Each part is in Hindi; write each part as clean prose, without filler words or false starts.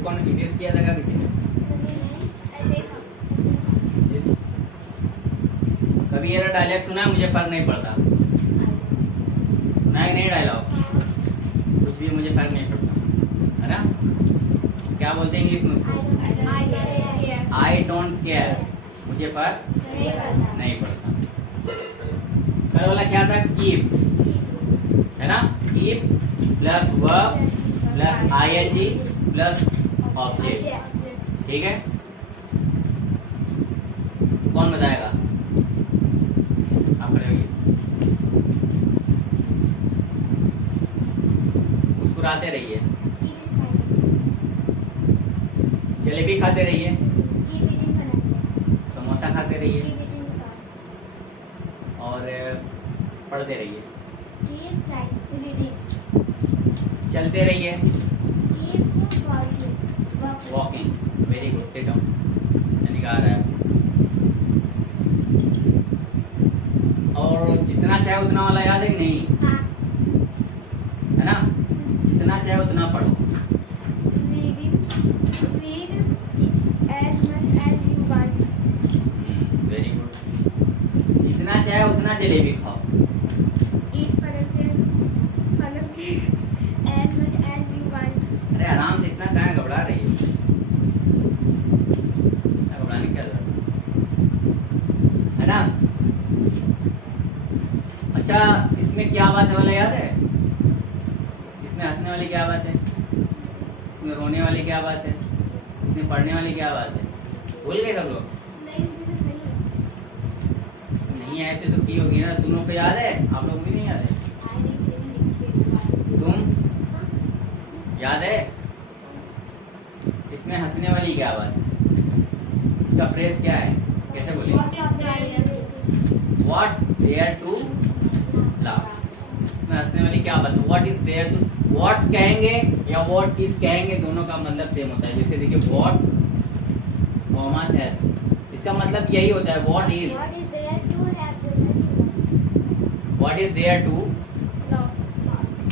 ये कौन इंट्रोड्यूस किया था क्या किसी ने? कभी ये डायलॉग सुना है? मुझे फर्क नहीं पड़ता। सुना है नहीं डायलॉग? कुछ भी मुझे फर्क नहीं पड़ता, है ना? क्या बोलते हैं इंग्लिश में उसको? आई डोंट केयर, मुझे फर्क नहीं पड़ता। कल वाला क्या था? कीप, है ना? Keep plus verb plus ING plus object, ठीक है? कौन बताएगा? आप करेंगे? मुस्कुराते रहिए, जलेबी खाते रहिए, समोसा खाते रहिए और पढ़ते रहिए, चलते रहिए, walking, very good, sit down, यानी आ रहा है। और जितना चाहे उतना वाला याद है कि नहीं? है ना? जितना चाहे उतना पढ़ो। Very good. जितना चाहे उतना जलेबी खाओ। अरे आराम से, इतना कहाँ घबरा रही है? घबराने क्या जरूरत है ना? अच्छा, इसमें क्या बात है वाला याद है? इसमें हंसने वाली क्या बात है? इसमें रोने वाली क्या बात है? इसमें पढ़ने वाली क्या बात है? भूल गए सब लोग? नहीं आए थे तो की होगी ना? तुम लोग को याद है? आप लोग भी नहीं याद है? तुम याद है? इसमें हंसने वाली क्या बात है? इसका फ्रेज क्या है? कैसे बोले? What's there to laugh? इसमें हंसने वाली क्या बात है? What is there to? What's कहेंगे या what is कहेंगे, दोनों का मतलब सेम होता है। जैसे देखिए what, comma s, इसका मतलब यही होता है what is there to,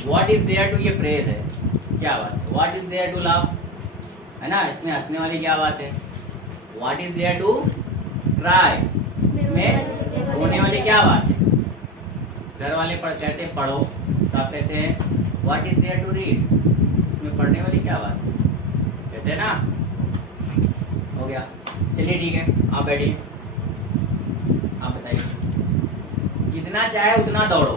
what is there to ये फ्रेज है। क्या बात है? What is there to laugh, है ना? इसमें हंसने वाली क्या बात है? What is there to cry, इसमें रोने वाली क्या बात है? घर वाले कहते हैं पढ़ो, तो आप कहते हैं What is there to read, इसमें पढ़ने वाली क्या बात है? कहते हैं ना? हो गया, चलिए ठीक है, आप बैठिए, आप बताइए। जितना चाहे उतना दौड़ो।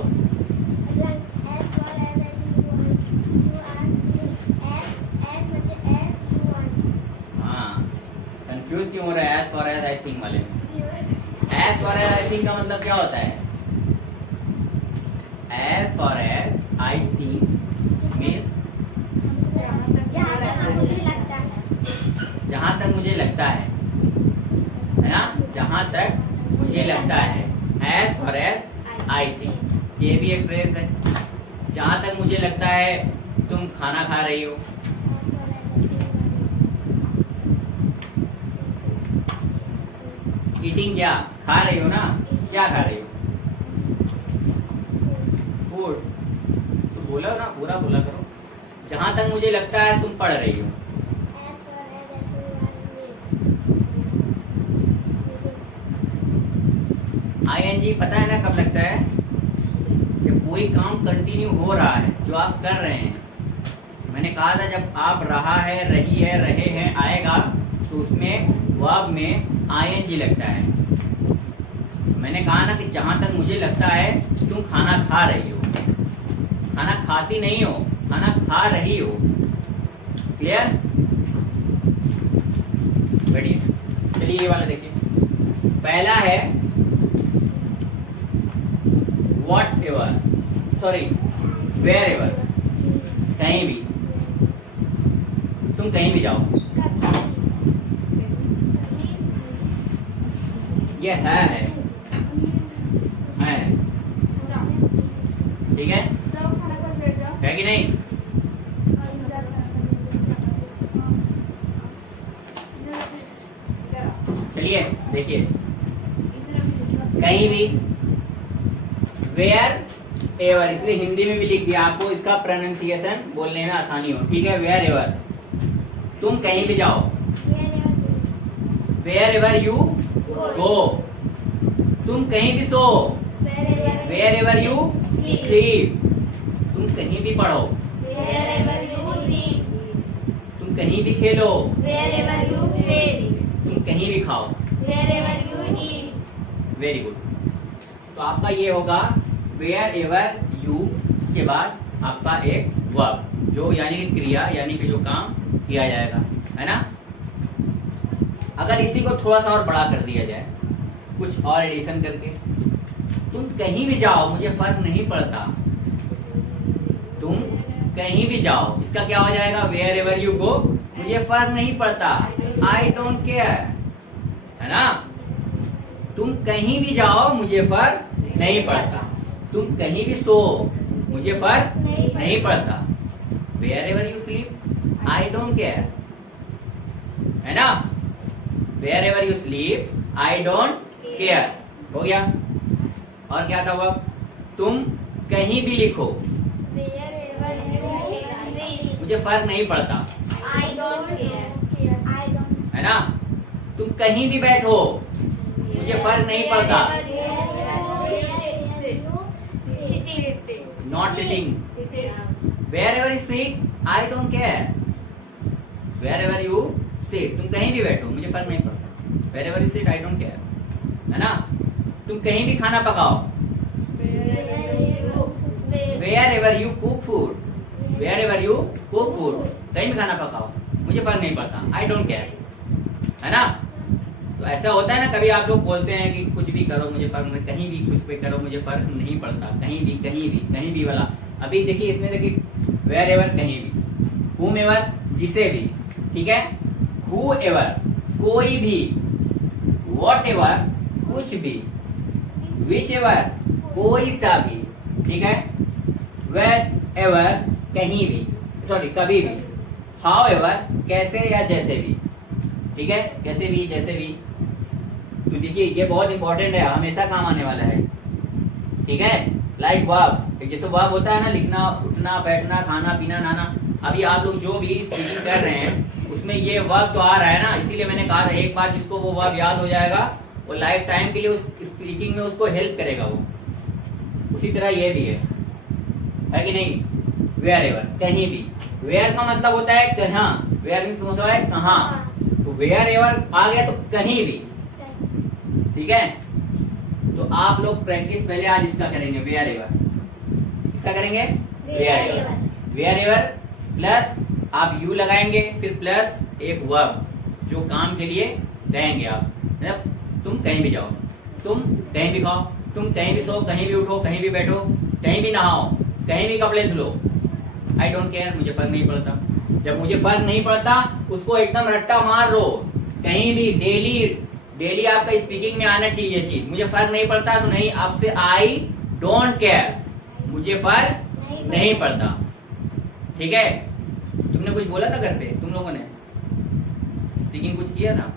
कंफ्यूज क्यों हो रहा है? As far as I think वाले में। As far as I think का मतलब क्या होता है? As far as I think means जहां तक मुझे लगता है ना? जहां तक मुझे लगता है। As far as I think, ये भी एक फ्रेज है। जहां तक मुझे लगता है तुम खाना खा रही हो। ईटिंग क्या? खा रही हो ना? क्या खा रही हो? फूड। तो बोलो ना, पूरा बोला करो। जहां तक मुझे लगता है तुम पढ़ रही हो। आईएनजी पता है ना कब लगता है? जब कोई काम कंटिन्यू हो रहा है, जो आप कर रहे हैं। मैंने कहा था जब आप रहा है, रही है, रहे हैं आएगा, तो उसमें वर्ब में आईएनजी लगता है। मैंने कहा ना कि जहां तक मुझे लगता है तुम खाना खा रही हो। खाना खाती नहीं हो, खाना खा रही हो। क्लियर? बैठिए, चलिए ये वाला देखिए। पहला है whatever, sorry wherever, कहीं भी, तुम कहीं भी जाओ। ये है ठीक है कि नहीं? चलिए देखिए, कहीं भी, वेयर एवर, इसलिए हिंदी में भी लिख दिया आपको, इसका प्रोनाउंसिएशन बोलने में आसानी हो। ठीक है, वेयर एवर, तुम कहीं भी जाओ, वेयर एवर यू गो। तुम कहीं भी सो, वेयर एवर यू स्लीप। तुम कहीं भी पढ़ो, तुम कहीं भी खेलो, तुम कहीं भी खाओ। Very good. तो आपका ये होगा वेयर एवर यू, उसके बाद आपका एक वर्ब, जो यानी कि क्रिया, यानी कि जो काम किया जाएगा, है ना। अगर इसी को थोड़ा सा और बड़ा कर दिया जाए, कुछ और एडिशन करके, तुम कहीं भी जाओ मुझे फर्क नहीं पड़ता। तुम कहीं भी जाओ, इसका क्या हो जाएगा, वेयर एवर यू गो, मुझे फर्क नहीं पड़ता, आई डोंट केयर, है ना। तुम कहीं भी जाओ मुझे फर्क नहीं पड़ता। तुम कहीं भी सो, मुझे फर्क नहीं पड़ता। Wherever you sleep, I don't care, है ना। Wherever you sleep, I don't care, हो गया। और क्या था वो, तुम कहीं भी लिखो, मुझे फर्क नहीं पड़ता, है ना। तुम कहीं भी बैठो, मुझे फर्क नहीं पड़ता, not sitting. Wherever you seat, I don't care, wherever you seat, तुम कहीं भी बैठो मुझे फर्क नहीं पड़ता, wherever you seat, I don't care, है ना। तुम कहीं भी खाना पकाओ, wherever you cook food, wherever you cook food, कहीं भी खाना पकाओ मुझे फर्क नहीं पड़ता, आई डोंट केयर, है ना। तो ऐसा होता है ना, कभी आप लोग बोलते हैं कि कुछ भी करो मुझे फर्क नहीं, कहीं भी कुछ भी करो मुझे फर्क नहीं पड़ता, कहीं भी कहीं भी कहीं भी वाला। अभी देखिए इसमें देखिए, वेयर एवर कहीं भी, हुम एवर जिसे भी, ठीक है, हु एवर कोई भी, वॉट एवर कुछ भी, विच एवर कोई सा भी, ठीक है, वेर एवर कहीं भी, सॉरी कभी भी, हाउ एवर कैसे या जैसे भी, ठीक है, कैसे भी जैसे भी। तो देखिए ये बहुत इंपॉर्टेंट है, हमेशा काम आने वाला है, ठीक है। लाइक वर्ब, जैसे वर्ब होता है ना, लिखना, उठना, बैठना, खाना पीना, नहाना। अभी आप लोग जो भी स्पीकिंग कर रहे हैं उसमें ये वर्ब तो आ रहा है ना, इसीलिए मैंने कहा था एक बार जिसको वो वर्ब याद हो जाएगा वो लाइफ टाइम के लिए उस स्पीकिंग में उसको हेल्प करेगा वो। उसी तरह ये भी है कि नहीं। वेयर एवर कहीं भी, वेयर का मतलब होता है कहाँ, वेयर मीन्स होता है कहाँ, तो वेयर एवर आ गया तो कहीं भी, ठीक है। तो आप लोग प्रैक्टिस पहले आज इसका करेंगे, वेयर एवर, इसका करेंगे wherever, wherever plus आप यू लगाएंगे, फिर प्लस एक वर्ब जो काम के लिए कहेंगे आप, तुम कहीं भी जाओ, तुम कहीं भी खाओ, तुम कहीं भी सो, कहीं भी उठो, कहीं भी बैठो, कहीं भी नहाओ, कहीं भी कपड़े धुलो, आई डोंट केयर, मुझे फर्क नहीं पड़ता। जब मुझे फर्क नहीं पड़ता उसको एकदम रट्टा मार लो, कहीं भी डेली डेली आपका स्पीकिंग में आना चाहिए ये चीज, मुझे फर्क नहीं पड़ता तो नहीं, आपसे आई डोंट केयर, मुझे फर्क नहीं पड़ता, ठीक है। तुमने कुछ बोला था घर पे, तुम लोगों ने स्पीकिंग कुछ किया था,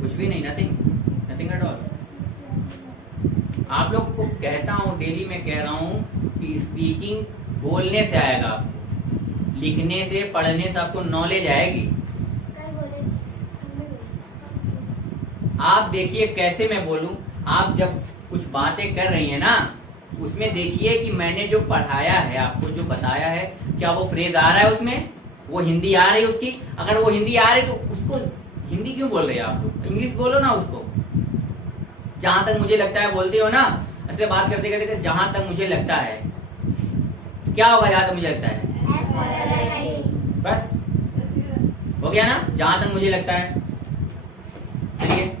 कुछ भी नहीं, नथिंग, नथिंग एट ऑल। आप लोग को कहता हूँ, डेली मैं कह रहा हूँ कि स्पीकिंग बोलने से आएगा, लिखने से पढ़ने से आपको नॉलेज आएगी। आप देखिए कैसे मैं बोलूं, आप जब कुछ बातें कर रही हैं ना, उसमें देखिए कि मैंने जो पढ़ाया है, आपको जो बताया है, क्या वो फ्रेज आ रहा है उसमें, वो हिंदी आ रही है उसकी। अगर वो हिंदी आ रही तो उसको हिंदी क्यों बोल रहे हैं आप लोग, इंग्लिश बोलो ना उसको। जहां तक मुझे लगता है, बोलते हो ना ऐसे बात करते करते, जहां तक मुझे लगता है, क्या होगा जहां तक मुझे लगता है, बस हो गया ना, जहां तक मुझे लगता है। चलिए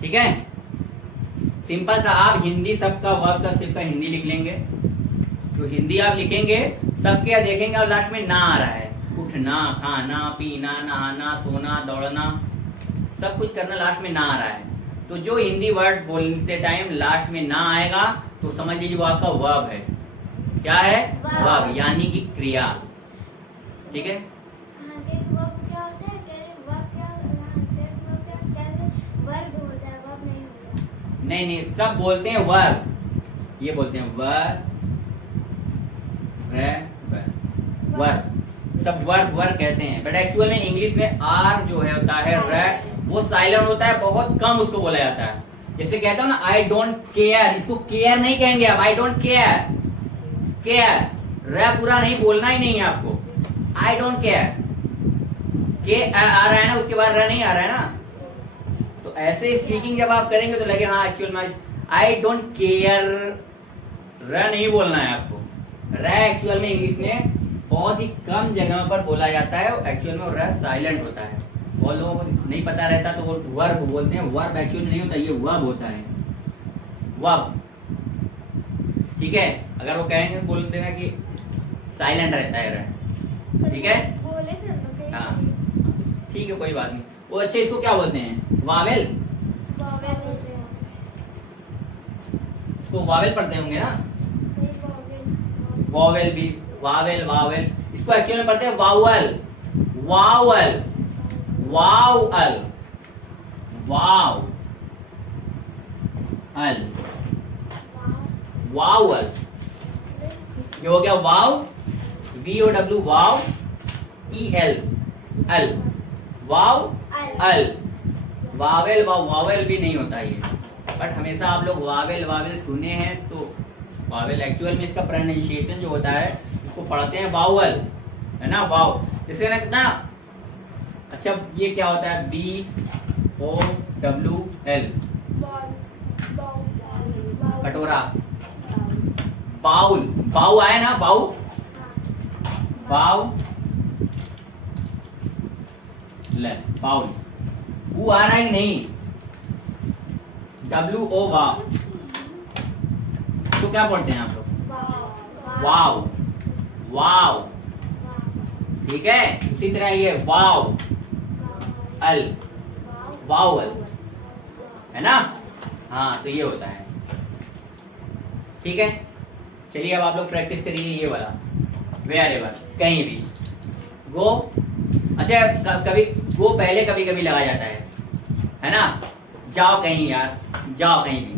ठीक है, सिंपल सा आप हिंदी सबका वर्ब का सिर्फ का हिंदी लिख लेंगे, तो हिंदी आप लिखेंगे सबके देखेंगे और लास्ट में ना आ रहा है, उठना, खाना, पीना, नहाना, सोना, दौड़ना, सब कुछ करना, लास्ट में ना आ रहा है। तो जो हिंदी वर्ड बोलते टाइम लास्ट में ना आएगा तो समझ लीजिए वो आपका वर्ब है। क्या है? वर्ब, यानी कि क्रिया, ठीक है। नहीं नहीं, सब बोलते हैं वर्ब, ये बोलते हैं वर्ब, वर्ब, सब वर्ब कहते हैं, बट एक्चुअल में इंग्लिश में आर जो है होता है वो साइलेंट होता है, बहुत कम उसको बोला जाता है। जैसे कहता हूँ ना आई डोंट केयर, इसको केयर नहीं कहेंगे आप, आई डोंट केयर, केयर पूरा नहीं बोलना ही नहीं है आपको, आई डोंट केयर, के आ रहा है ना, उसके बाद नहीं आ रहा है ना, तो ऐसे स्पीकिंग जब आप करेंगे तो लगे हाँ एक्चुअल में आई डोंट केयर, नहीं बोलना है आपको। एक्चुअल में इंग्लिश में बहुत ही कम जगह पर बोला जाता है, एक्चुअल में साइलेंट होता है। बहुत लोगों को नहीं पता रहता तो वो वर्ब बोलते हैं, वर्ब एक्चुअल नहीं होता, ये वर्ब होता है, वर्ब। ठीक है, अगर वो कहेंगे बोल देना कि साइलेंट रहता है, ठीक है, हाँ ठीक है, कोई बात नहीं। वो अच्छे इसको क्या बोलते हैं, वावेल, इसको वावेल पढ़ते होंगे ना, वावेल भी, वावेल वावेल, इसको एक्चुअली में पढ़ते हैं वावल, वावल, वावल, वाव अल, वावल, ये हो गया वाव, VOW, वाव, EL, अल, वाव अल, वावेल वावेल भी नहीं होता ये, बट हमेशा आप लोग वावेल वावेल सुने हैं, तो वावेल एक्चुअल में इसका प्रोनाउंसिएशन जो होता है इसको पढ़ते हैं वावल, है ना, वाव। जैसे ना कितना अच्छा, ये क्या होता है, BOWL, कटोरा, बाउल, बाउ आया ना, बाउ, बाउ ले, बाउल, वो आ रहा है नहीं, WO, वाव, तो क्या बोलते हैं आप लोग, वाव, वाव, ठीक है। इसी तरह ये वाव अल, वावल, है ना, हाँ तो ये होता है, ठीक है। चलिए अब आप लोग प्रैक्टिस करिए ये वाला, वेयरएवर, कहीं भी, गो, अच्छा कभी गो पहले कभी कभी लगाया जाता है ना, जाओ कहीं यार, जाओ कहीं भी,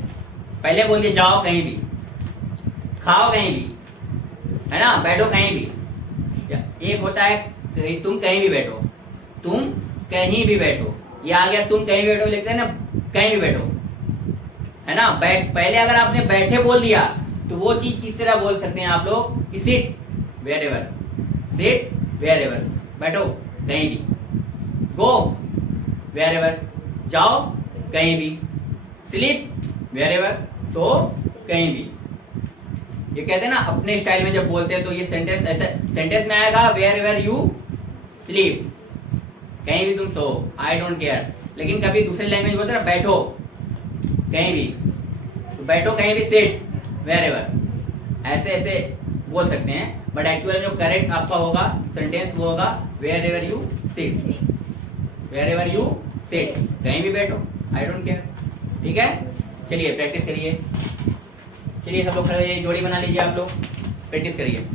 पहले बोलिए जाओ कहीं भी, खाओ कहीं भी, है ना, बैठो कहीं भी। एक होता है कहीं, तुम कहीं भी बैठो, तुम कहीं भी बैठो, ये आ गया तुम कहीं भी बैठो, लिखते हैं ना, कहीं भी बैठो, है ना। पहले अगर आपने बैठे बोल दिया तो वो चीज किस तरह बोल सकते हैं आप लोग कि सिट वेयरएवर, सिट वेयरएवर, बैठो कहीं भी, गो वेयरएवर, जाओ कहीं भी, स्लीप वेयरएवर, सो कहीं भी। ये कहते हैं ना अपने स्टाइल में जब बोलते हैं तो ये सेंटेंस ऐसे सेंटेंस में आएगा वेयरएवर यू स्लीप, कहीं भी तुम सो, आई डोंट केयर। लेकिन कभी दूसरी लैंग्वेज बोलते हैं ना बैठो कहीं भी, तो बैठो कहीं भी, सिट वेयरएवर, ऐसे ऐसे बोल सकते हैं, बट एक्चुअली जो करेक्ट आपका होगा सेंटेंस वो होगा wherever you sit, wherever you sit, कहीं भी बैठो, आई डोंट केयर, ठीक है। चलिए प्रैक्टिस करिए, चलिए सब लोग खड़े हो जाइए, जोड़ी बना लीजिए, आप लोग प्रैक्टिस करिए।